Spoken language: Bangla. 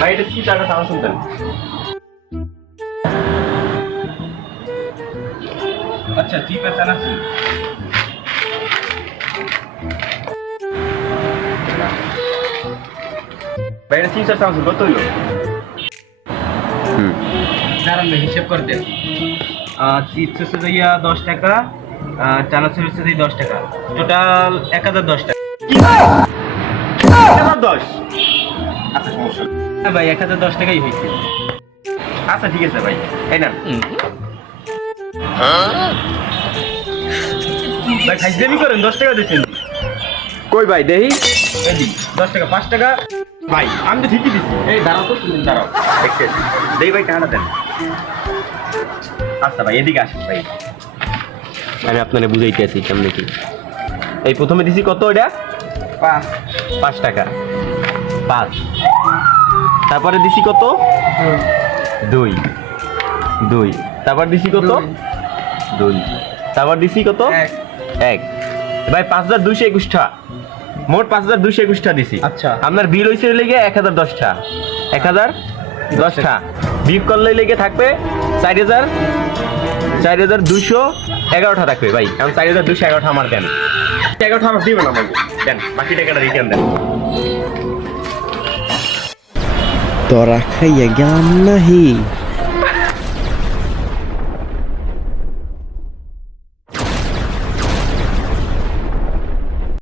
ভাই এটা কি টাকা সাউন্ড শুনতেন? আচ্ছা ঠিক আছে না ভাই এটা সিস্টার সাউন্ড কত হইলো? দাঁড়ান ভাই হিসেব করে দেন। চিপস হচ্ছে যাইয়া 10 টাকা, চানাচুর হচ্ছে যাই 10 টাকা, টোটাল 1010 টাকা। 1010? আচ্ছা সমস্যা নেই। হ্যাঁ ভাই 1010 টাকাই হয়েছে। আচ্ছা ঠিক আছে ভাই এই না ভাই খাইজলামি করেন 10 টাকা দিচ্ছেন কই ভাই দেহি? 10 টাকা 5 টাকা ভাই আমি তো ঠিকই দিচ্ছি। এই দাঁড়াও তো তুমি দাঁড়াও দেখতেছি দেই ভাই টাকাটা দেন। আচ্ছা ভাই এদিকে আসেন ভাই আমি আপনারা বুঝাইতে আছি কেমনে কি। এই প্রথমে দিছি কত এটা? 5 টাকা 5। তারপরে দিছি কত? 2 2। তারপর দিছি কত? 2। তারপর দিছি কত? 1। ভাই 5221 টাকা মোট 5221 টাকা দিছি। আচ্ছা আপনার বিল হইছে লেগে 1010 টাকা 1010 টাকা বিল করলে লেগে থাকবে 4211 টাকা থাকবে ভাই। কারণ 4211 টাকা আমার দেন 11 টাকা আমার দিবেন আমাকে দেন বাকি টাকাটা রিটার্ন দেন। তোরা খাইয়া গেলাম নাহি।